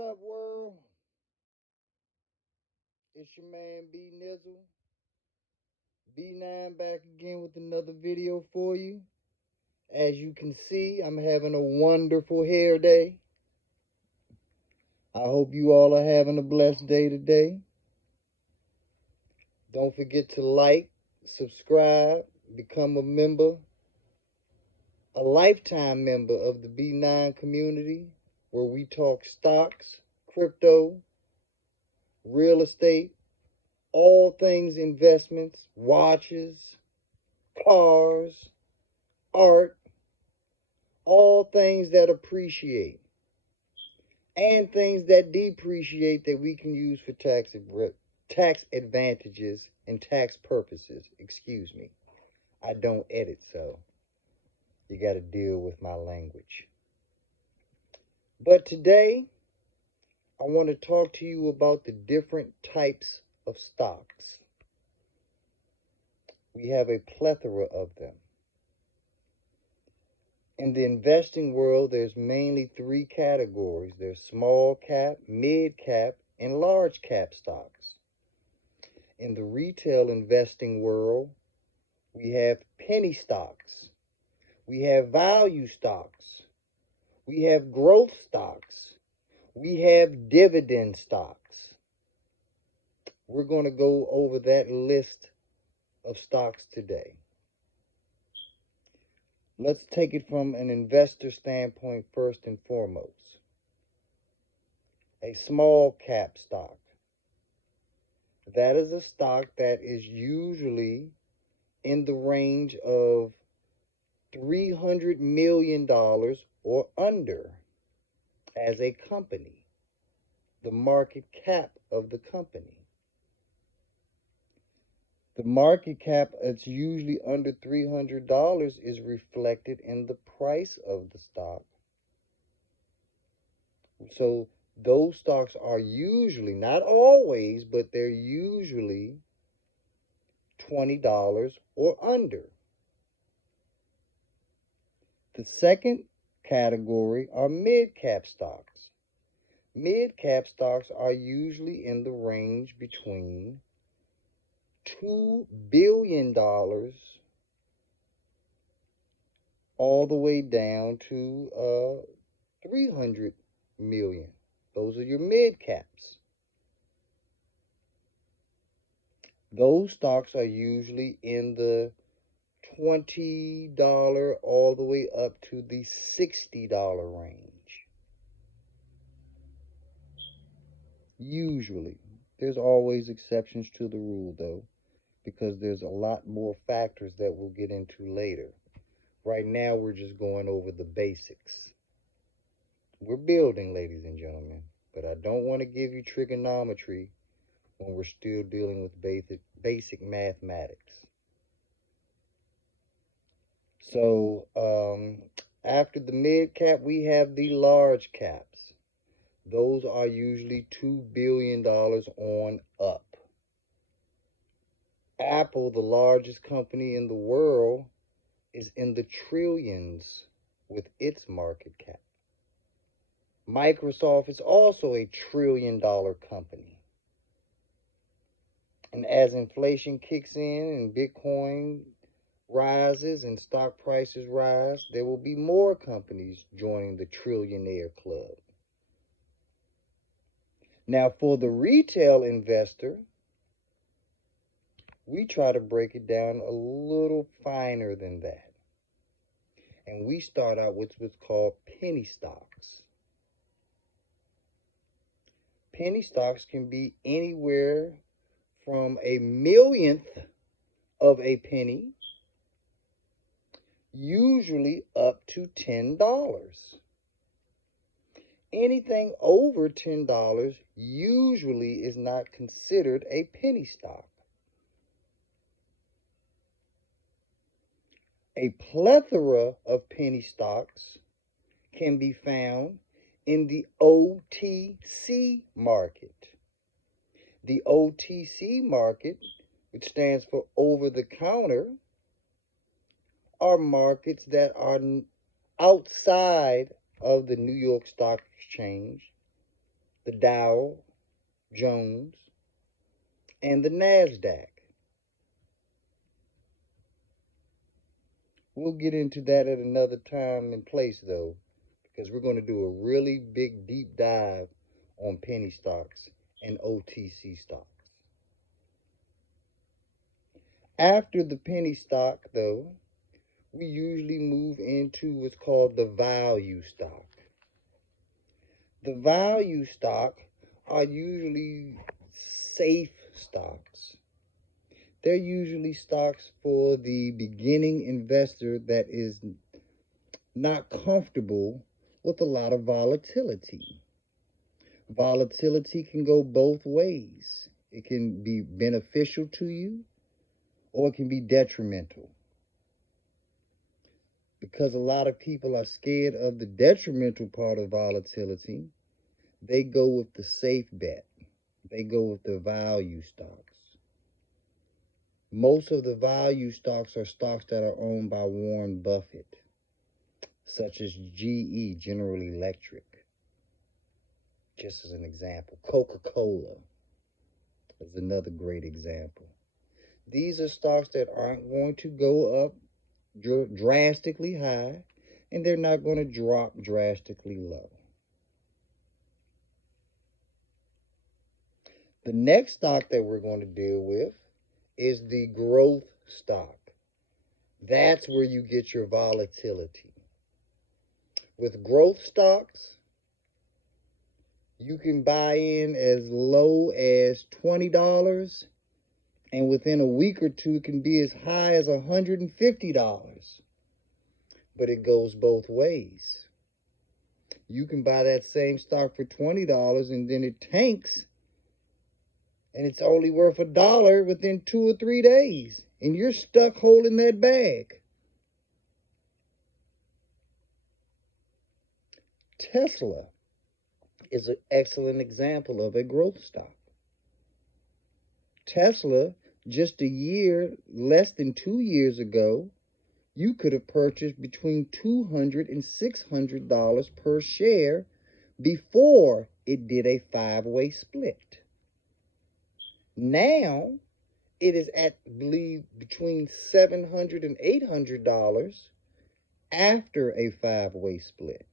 up, world? It's your man B Nizzle. B9 back again with another video for you. As you can see, I'm having a wonderful hair day. I hope you all are having a blessed day today. Don't forget to like, subscribe, become a member, a lifetime member of the B9 community, where we talk stocks, crypto, real estate, all things investments, watches, cars, art, all things that appreciate and things that depreciate that we can use for tax advantages and tax purposes. Excuse me. I don't edit, so you got to deal with my language. But today, I want to talk to you about the different types of stocks. We have a plethora of them. In the investing world, there's mainly three categories. There's small cap, mid cap, and large cap stocks. In the retail investing world, we have penny stocks. We have value stocks. We have growth stocks. We have dividend stocks. We're going to go over that list of stocks today. Let's take it from an investor standpoint first and foremost. A small cap stock. That is a stock that is usually in the range of $300 million or under as a company, the market cap of the company. The market cap that's usually under $300 is reflected in the price of the stock. So those stocks are usually, not always, but they're usually $20 or under. The second category are mid-cap stocks. Mid-cap stocks are usually in the range between $2 billion all the way down to 300 million. Those are your mid-caps. Those stocks are usually in the $20 all the way up to the $60 range. Usually. There's always exceptions to the rule, though, because there's a lot more factors that we'll get into later. Right now, we're just going over the basics. We're building, ladies and gentlemen, but I don't want to give you trigonometry when we're still dealing with basic mathematics. So, after the mid cap, we have the large caps. Those are usually $2 billion on up. Apple, the largest company in the world, is in the trillions with its market cap. Microsoft is also a $1 trillion company. And as inflation kicks in and Bitcoin rises and stock prices rise, there will be more companies joining the trillionaire club. Now, for the retail investor, we try to break it down a little finer than that. And we start out with what's called penny stocks. Penny stocks can be anywhere from a millionth of a penny, usually up to $10. Anything over $10 usually is not considered a penny stock. A plethora of penny stocks can be found in the OTC market. The OTC market, which stands for over the counter, are markets that are outside of the New York Stock Exchange the Dow Jones, and the NASDAQ. We'll get into that at another time and place, though, because we're going to do a really big deep dive on penny stocks and OTC stocks. After the penny stock, though, we usually move into what's called the value stock. The value stock are usually safe stocks. They're usually stocks for the beginning investor that is not comfortable with a lot of volatility. Volatility can go both ways. It can be beneficial to you, or it can be detrimental. Because a lot of people are scared of the detrimental part of volatility, they go with the safe bet. They go with the value stocks. Most of the value stocks are stocks that are owned by Warren Buffett, such as GE, General Electric, just as an example. Coca-Cola is another great example. These are stocks that aren't going to go up drastically high, and they're not going to drop drastically low. The next stock that we're going to deal with is the growth stock. That's where you get your volatility. With growth stocks, you can buy in as low as $20, and within a week or two, it can be as high as $150. But it goes both ways. You can buy that same stock for $20, and then it tanks, and it's only worth $1 within 2 or 3 days, and you're stuck holding that bag. Tesla is an excellent example of a growth stock. Tesla, just a year, less than 2 years ago, you could have purchased between $200 and $600 per share before it did a 5-way split. Now, it is at, I believe, between $700 and $800 after a 5-way split.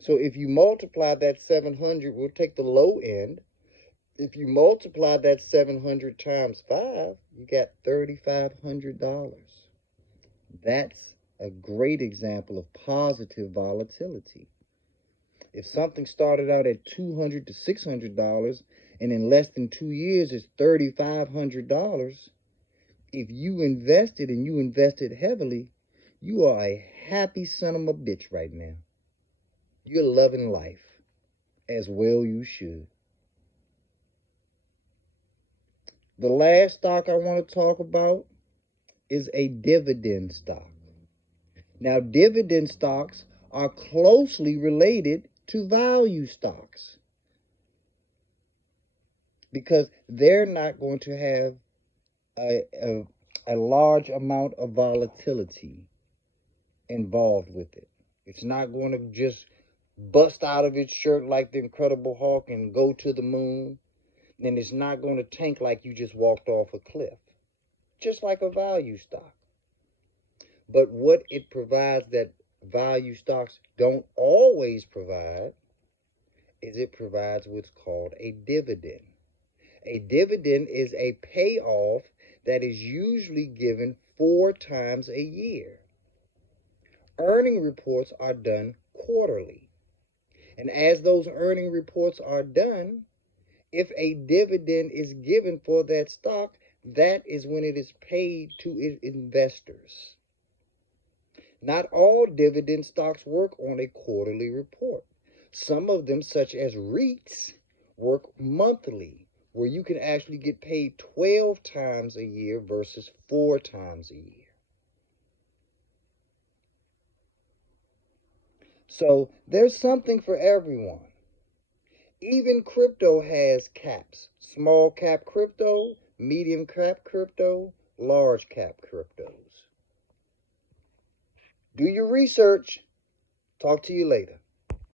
So if you multiply that 700, we'll take the low end. If you multiply that 700 times 5, you got $3,500. That's a great example of positive volatility. If something started out at $200 to $600, and in less than 2 years it's $3,500, if you invested and you invested heavily, you are a happy son of a bitch right now. You're loving life, as well you should. The last stock I want to talk about is a dividend stock. Now, dividend stocks are closely related to value stocks because they're not going to have a large amount of volatility involved with it. It's not going to just bust out of its shirt like the Incredible Hulk and go to the moon. And it's not going to tank like you just walked off a cliff, just like a value stock. But what it provides that value stocks don't always provide is it provides what's called a dividend. A dividend is a payoff that is usually given 4 times a year. Earning reports are done quarterly. And as those earning reports are done, if a dividend is given for that stock, that is when it is paid to its investors. Not all dividend stocks work on a quarterly report. Some of them, such as REITs, work monthly, where you can actually get paid 12 times a year versus 4 times a year. So there's something for everyone. Even crypto has caps. Small cap crypto, medium cap crypto, large cap cryptos. Do your research. Talk to you later.